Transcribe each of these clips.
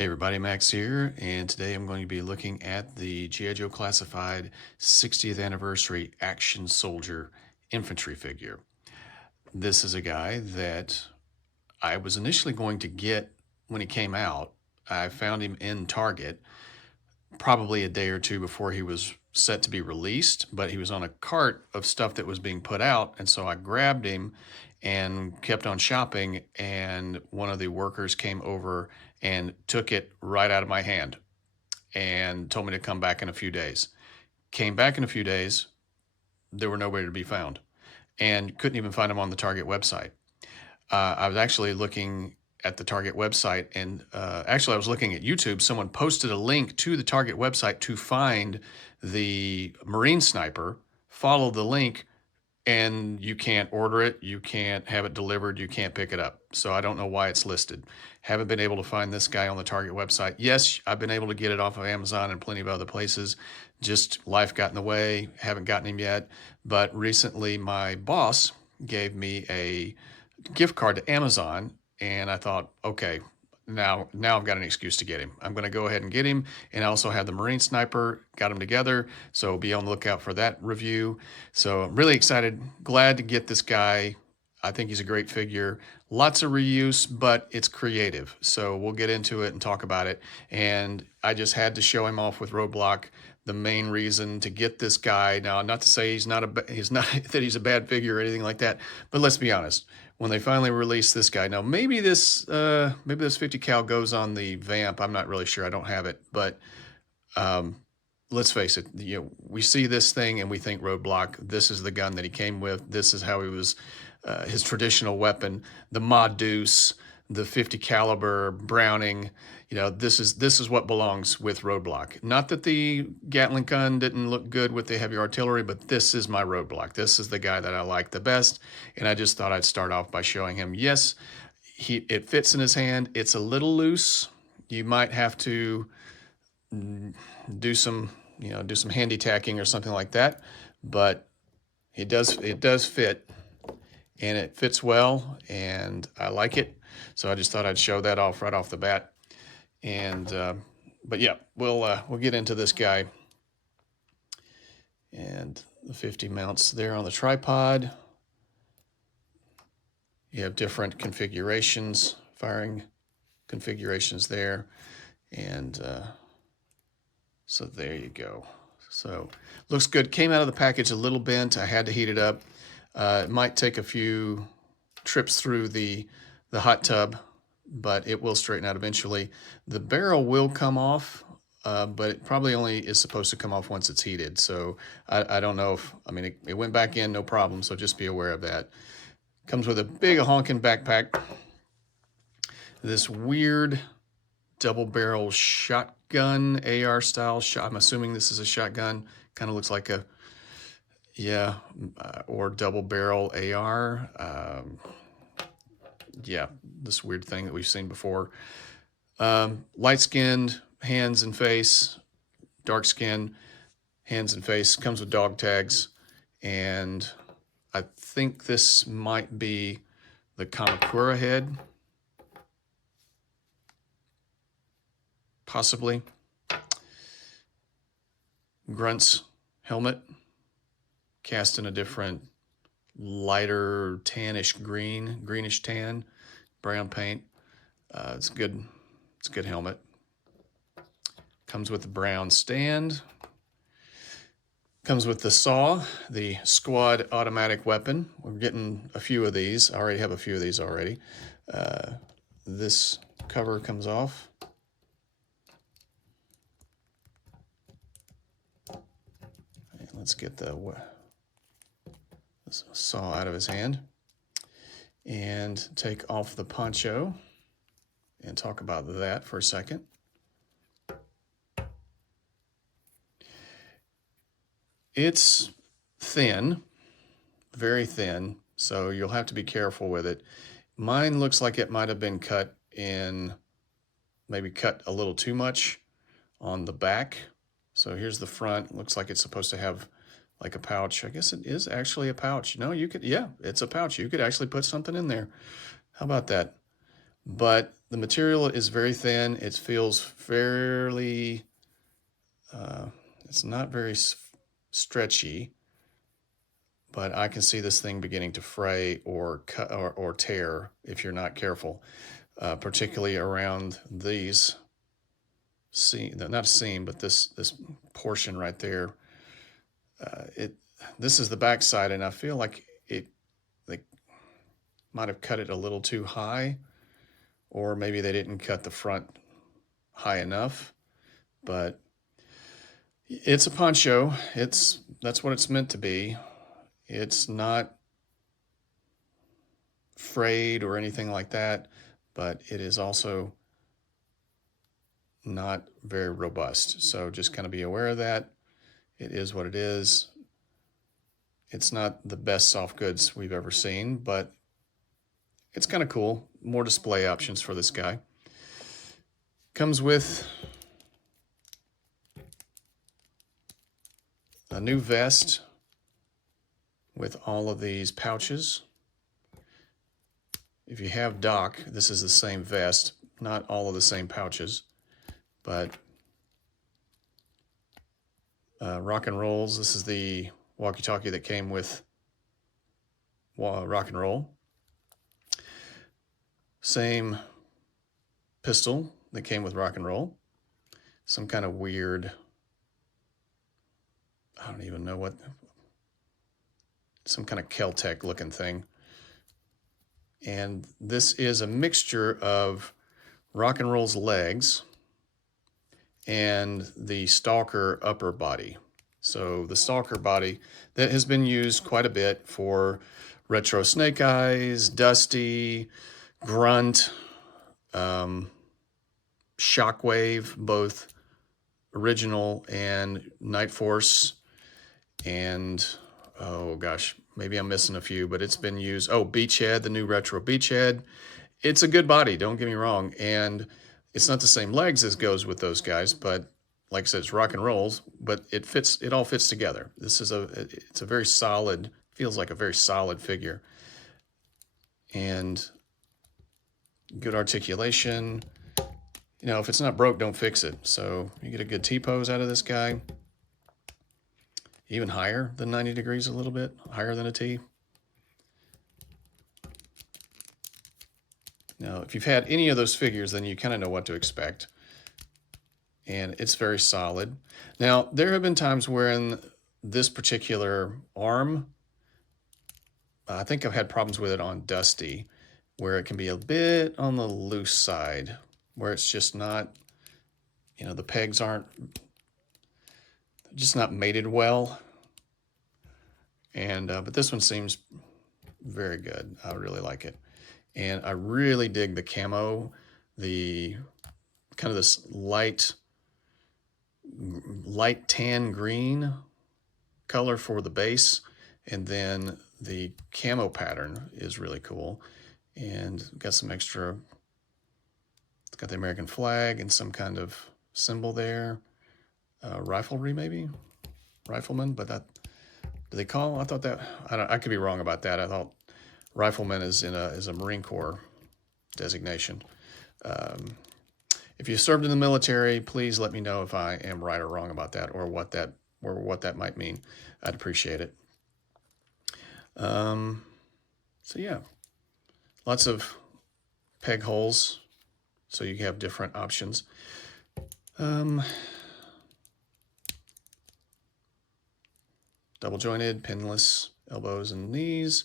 Hey everybody, Max here, and today I'm going to be looking at the G.I. Joe Classified 60th Anniversary Action Soldier Infantry figure. This is a guy that I was initially going to get when he came out. I found him in Target probably a day or two before he was set to be released, but he was on a cart of stuff that was being put out, and so I grabbed him and kept on shopping, and one of the workers came over and took it right out of my hand and told me to come back in a few days. Came back in a few days, there were nowhere to be found, and couldn't even find them on the Target website. I was actually looking at the Target website, and actually I was looking at YouTube. Someone posted a link to the Target website to find the Marine Sniper. Follow the link, and you can't order it, you can't have it delivered, you can't pick it up. So I don't know why it's listed. Haven't been able to find this guy on the Target website. Yes, I've been able to get it off of Amazon and plenty of other places. Just life got in the way, haven't gotten him yet. But recently my boss gave me a gift card to Amazon, and I thought, okay, now I've got an excuse to get him. I'm going to go ahead and get him, and I also have the Marine Sniper, got them together, so be on the lookout for that review. So I'm really excited, glad to get this guy. I think he's a great figure. Lots of reuse, but it's creative. So we'll get into it and talk about it. And I just had to show him off with Roadblock. The main reason to get this guy, now not to say he's not that he's a bad figure or anything like that, but let's be honest. When they finally release this guy, now maybe this 50 cal goes on the Vamp. I'm not really sure. I don't have it, but let's face it. We see this thing and we think Roadblock. This is the gun that he came with. This is how he was. His traditional weapon, the Ma Deuce, the 50 caliber Browning. This is what belongs with Roadblock. Not that the Gatling gun didn't look good with the heavy artillery, but this is my Roadblock. This is the guy that I like the best, and I just thought I'd start off by showing him. Yes, it fits in his hand. It's a little loose. You might have to do some handy tacking or something like that, but it does fit. And it fits well, and I like it. So I just thought I'd show that off right off the bat. And but yeah, we'll get into this guy. And the 50 mounts there on the tripod. You have different configurations, firing configurations there, and so there you go. So looks good. Came out of the package a little bent. I had to heat it up. It might take a few trips through the hot tub, but it will straighten out eventually. The barrel will come off, but it probably only is supposed to come off once it's heated. So I don't know if, it went back in, no problem, so just be aware of that. Comes with a big honking backpack. This weird double barrel shotgun, AR style shot. I'm assuming this is a shotgun. Kind of looks like a, yeah, or double barrel AR. Yeah, this weird thing that we've seen before. Light-skinned, hands and face, dark skin, hands and face. Comes with dog tags, and I think this might be the Kamakura head. Possibly. Grunt's helmet. Cast in a different lighter tannish green, greenish tan, brown paint. It's good. It's a good helmet. Comes with the brown stand. Comes with the saw, the squad automatic weapon. We're getting a few of these. I already have a few of these already. This cover comes off. Let's get the saw out of his hand and take off the poncho and talk about that for a second. It's thin, very thin, so you'll have to be careful with it. Mine looks like it might have been cut maybe cut a little too much on the back. So here's the front. Looks like it's supposed to have like a pouch. I guess it is actually a pouch. No, yeah, it's a pouch. You could actually put something in there. How about that? but the material is very thin. It feels fairly, it's not very stretchy, but I can see this thing beginning to fray or cut or tear if you're not careful, particularly around these seam, not a seam, but this portion right there. This is the back side, and I feel like they might have cut it a little too high, or maybe they didn't cut the front high enough. But it's a poncho. That's what it's meant to be. It's not frayed or anything like that, but it is also not very robust. So just kind of be aware of that. It is what it is. It's not the best soft goods we've ever seen, but it's kind of cool. More display options for this guy. Comes with a new vest with all of these pouches. If you have Doc, this is the same vest, not all of the same pouches, but Rock and Rolls. This is the walkie-talkie that came with Rock and Roll. Same pistol that came with Rock and Roll. Some kind of weird, I don't even know what, some kind of Kel-Tec looking thing. And this is a mixture of Rock and Roll's legs and the Stalker upper body. So the Stalker body that has been used quite a bit for Retro Snake Eyes, Dusty, Grunt, Shockwave, both original and Night Force, and oh gosh, maybe I'm missing a few, but it's been used. Oh, Beachhead, the new Retro Beachhead. It's a good body, don't get me wrong, and it's not the same legs as goes with those guys, but like I said, it's Rock and Rolls, but it fits. It all fits together. It's a very solid, feels like a very solid figure, and good articulation. You know, if it's not broke, don't fix it. So you get a good T-pose out of this guy. Even higher than 90 degrees a little bit, higher than a T. Now, if you've had any of those figures, then you kind of know what to expect. And it's very solid. Now, there have been times wherein this particular arm, I think I've had problems with it on Dusty, where it can be a bit on the loose side, where it's just not, you know, the pegs aren't just not mated well. And but this one seems very good. I really like it. And I really dig the camo, the kind of this light tan green color for the base, and then the camo pattern is really cool. And got some extra, it's got the American flag and some kind of symbol there. Riflery maybe? Rifleman, but that, do they call? I thought that, I could be wrong about that. I thought rifleman is a Marine Corps designation. If you served in the military, please let me know if I am right or wrong about that, or what that might mean. I'd appreciate it. So yeah, lots of peg holes, so you have different options. Double jointed, pinless elbows and knees.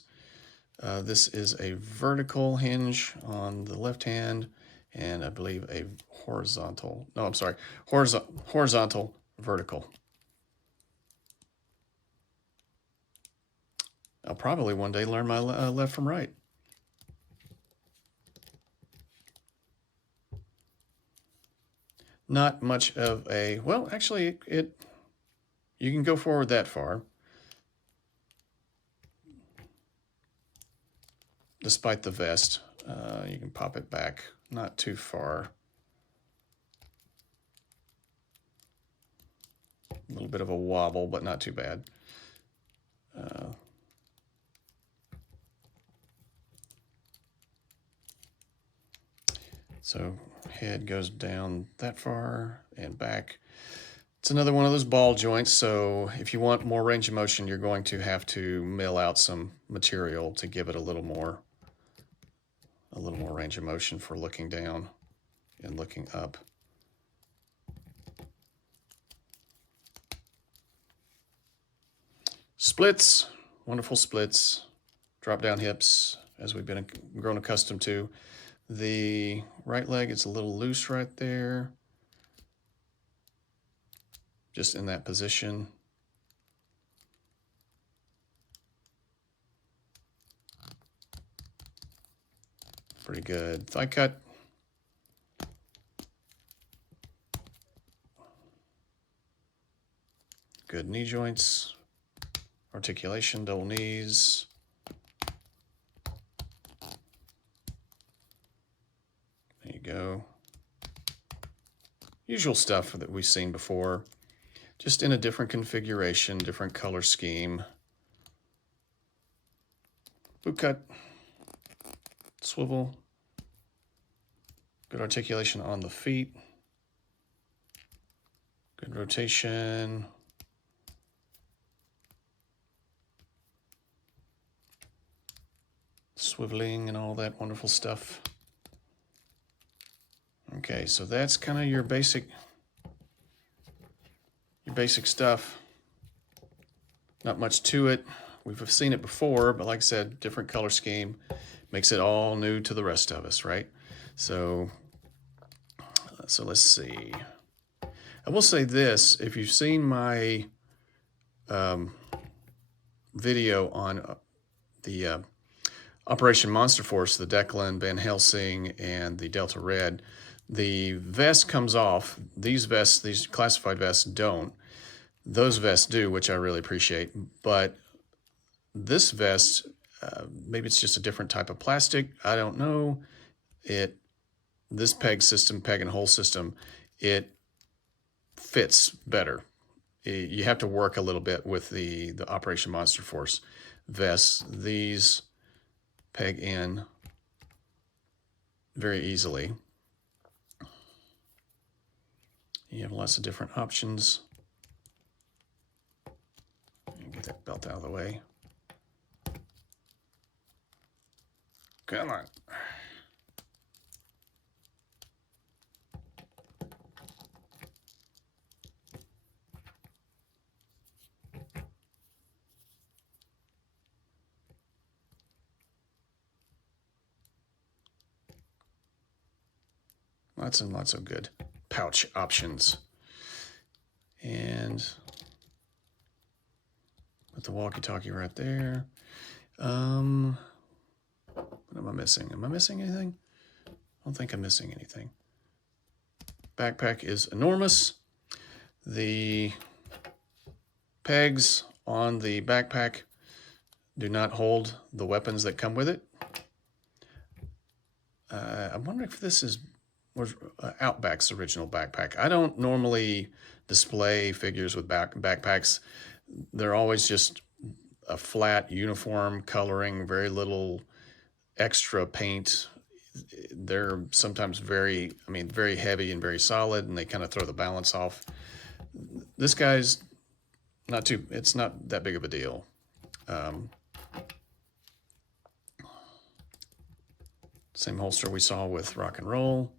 This is a vertical hinge on the left hand, and I believe a horizontal, no, I'm sorry, horizontal, vertical. I'll probably one day learn my left from right. Not much of a, well, actually, you can go forward that far. Despite the vest, you can pop it back not too far. A little bit of a wobble, but not too bad. So head goes down that far and back. It's another one of those ball joints, so if you want more range of motion, you're going to have to mill out some material to give it a little more range of motion for looking down and looking up. Splits, wonderful splits, drop down hips, as we've been grown accustomed to. The right leg is a little loose right there, just in that position. Pretty good. Thigh cut. Good knee joints. Articulation, double knees. There you go. Usual stuff that we've seen before, just in a different configuration, different color scheme. Boot cut, swivel, good articulation on the feet, good rotation, swiveling and all that wonderful stuff. Okay, so that's kind of your basic stuff. Not much to it. We've seen it before, but like I said, different color scheme makes it all new to the rest of us, right? So let's see. I will say this: if you've seen my video on the Operation Monster Force, the Declan, Van Helsing, and the Delta Red, the vest comes off. These vests, these classified vests, don't. Those vests do, which I really appreciate. But this vest, maybe it's just a different type of plastic. I don't know. This peg and hole system, it fits better. You have to work a little bit with the Operation Monster Force vests. These peg in very easily. You have lots of different options. Get that belt out of the way. Come on. Lots and lots of good pouch options. And put the walkie-talkie right there. What am I missing? Am I missing anything? I don't think I'm missing anything. Backpack is enormous. The pegs on the backpack do not hold the weapons that come with it. I wonder if this was Outback's original backpack. I don't normally display figures with backpacks. They're always just a flat uniform coloring, very little extra paint. They're sometimes very heavy and very solid, and they kind of throw the balance off. This guy's it's not that big of a deal. Same holster we saw with Rock and Roll.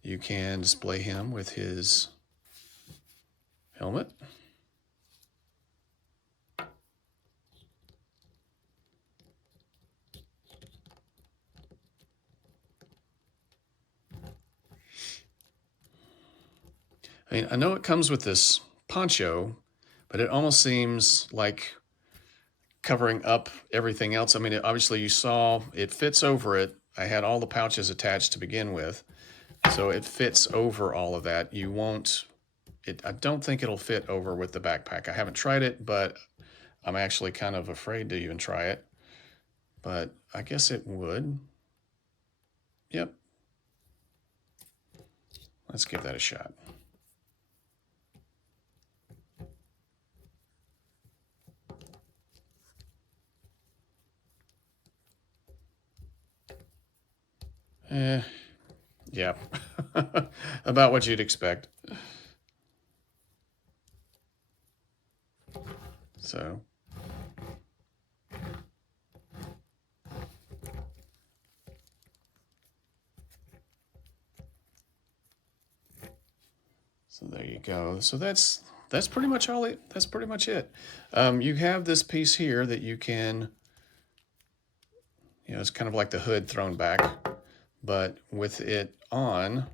You can display him with his helmet. I mean, I know it comes with this poncho, but it almost seems like covering up everything else. I mean, obviously you saw it fits over it. I had all the pouches attached to begin with, so it fits over all of that. I don't think it'll fit over with the backpack. I haven't tried it, but I'm actually kind of afraid to even try it. But I guess it would. Yep. Let's give that a shot. Yeah, about what you'd expect. So, so there you go. So that's pretty much all it. That's pretty much it. You have this piece here that you can, it's kind of like the hood thrown back, but with it on,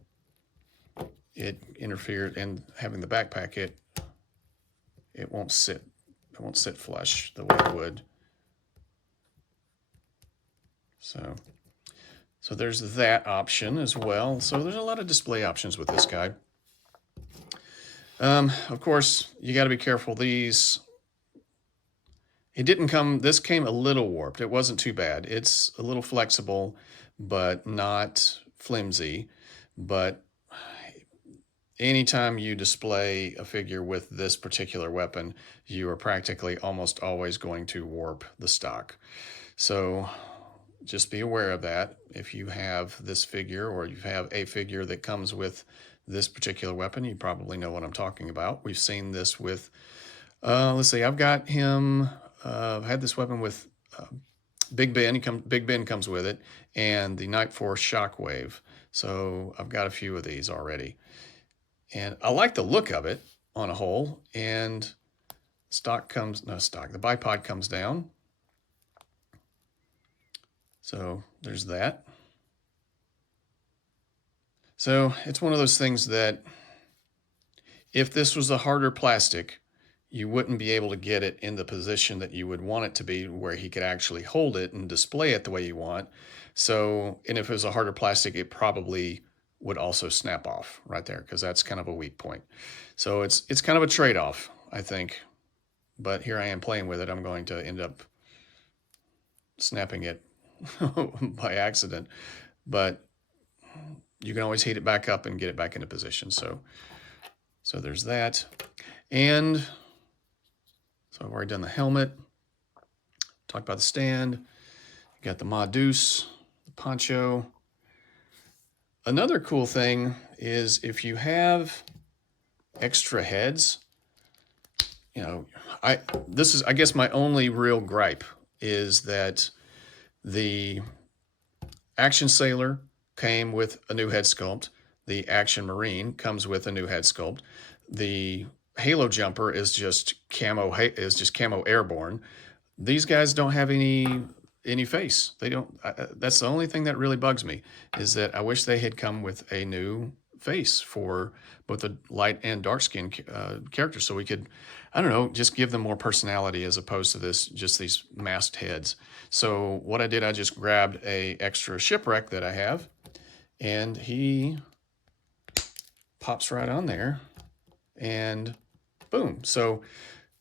it interfered, and having the backpack, it won't sit. It won't sit flush the way it would. So there's that option as well. So there's a lot of display options with this guy. Of course, you got to be careful. This came a little warped. It wasn't too bad. It's a little flexible, but not flimsy. But anytime you display a figure with this particular weapon, you are practically almost always going to warp the stock. So just be aware of that. If you have this figure, or you have a figure that comes with this particular weapon, you probably know what I'm talking about. We've seen this with, let's see, I've got him, I've had this weapon with Big Ben. Big Ben comes with it, and the Night Force Shockwave. So I've got a few of these already. And I like the look of it on a whole, and the bipod comes down. So there's that. So it's one of those things that if this was a harder plastic, you wouldn't be able to get it in the position that you would want it to be, where he could actually hold it and display it the way you want. So, and if it was a harder plastic, it probably would also snap off right there, because that's kind of a weak point. So it's kind of a trade-off, I think. But here I am playing with it. I'm going to end up snapping it by accident. But you can always heat it back up and get it back into position. So there's that. And so I've already done the helmet. Talked about the stand. You got the Ma Deuce, the poncho. Another cool thing is if you have extra heads, this is, I guess, my only real gripe is that the Action Sailor came with a new head sculpt. The Action Marine comes with a new head sculpt. The Halo Jumper is just camo airborne. These guys don't have any face. They don't. That's the only thing that really bugs me, is that I wish they had come with a new face for both the light and dark skin characters, so we could, I don't know, just give them more personality as opposed to just these masked heads. So what I did, I just grabbed a extra shipwreck that I have, and he pops right on there, and boom. So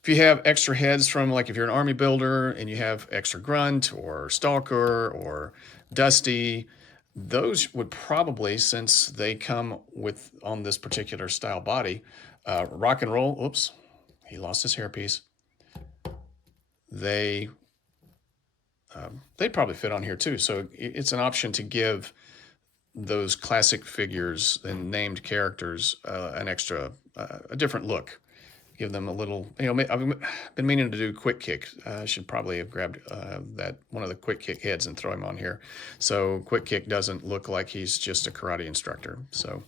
if you have extra heads from, like, if you're an army builder and you have extra Grunt or Stalker or Dusty, those would probably, since they come with on this particular style body, Rock and Roll, oops, he lost his hairpiece. They'd probably fit on here too. So it's an option to give those classic figures and named characters a different look. Give them a little, I've been meaning to do Quick Kick. I should probably have grabbed one of the Quick Kick heads and throw him on here. So Quick Kick doesn't look like he's just a karate instructor. So,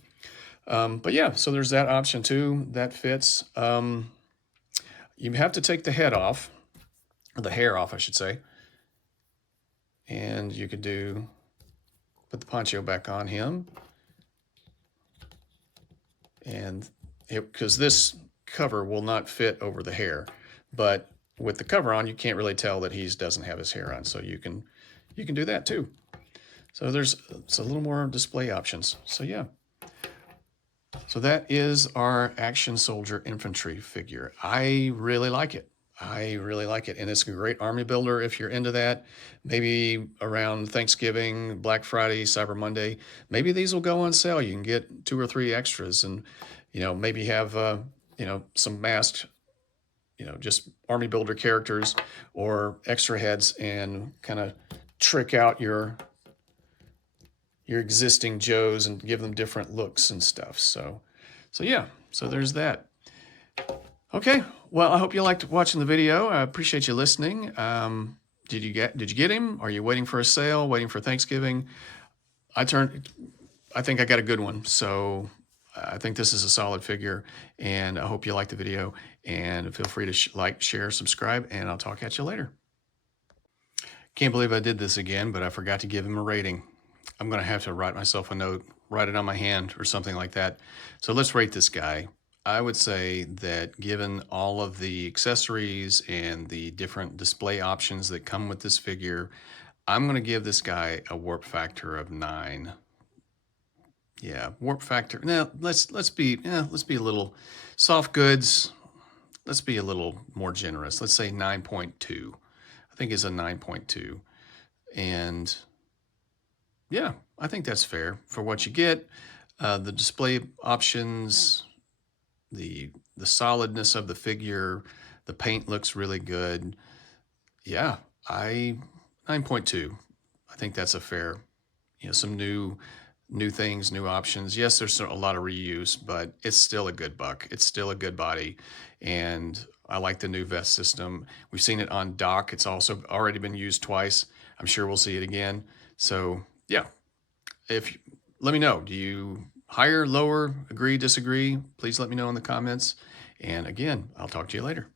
but yeah, so there's that option too. That fits. You have to take the head off, or the hair off, I should say. And you could put the poncho back on him. And because this cover will not fit over the hair, but with the cover on, you can't really tell that he doesn't have his hair on, so you can do that too. So it's a little more display options. So yeah, so that is our Action Soldier Infantry figure. I really like it. And it's a great army builder if you're into that. Maybe around Thanksgiving, Black Friday, Cyber Monday, maybe these will go on sale. You can get 2 or 3 extras, and maybe have some masked, just army builder characters or extra heads, and kind of trick out your your existing Joes and give them different looks and stuff. So yeah, so there's that. Okay, well, I hope you liked watching the video. I appreciate you listening. Did you get him? Are you waiting for a sale? Waiting for Thanksgiving? I think I got a good one. So I think this is a solid figure, and I hope you liked the video. And feel free to like, share, subscribe, and I'll talk at you later. Can't believe I did this again, but I forgot to give him a rating. I'm going to have to write myself a note, write it on my hand or something like that. So let's rate this guy. I would say that given all of the accessories and the different display options that come with this figure, I'm going to give this guy a warp factor of 9. Yeah, warp factor. Now let's be a little soft goods. Let's be a little more generous. Let's say 9.2. I think it's a 9.2. And yeah, I think that's fair for what you get. The display options, the solidness of the figure, the paint looks really good. Yeah, 9.2. I think that's a fair, some new things, new options. Yes, there's a lot of reuse, but it's still a good buck. It's still a good body, and I like the new vest system. We've seen it on dock. It's also already been used twice. I'm sure we'll see it again. So yeah, let me know. Do you higher, lower, agree, disagree? Please let me know in the comments. And again, I'll talk to you later.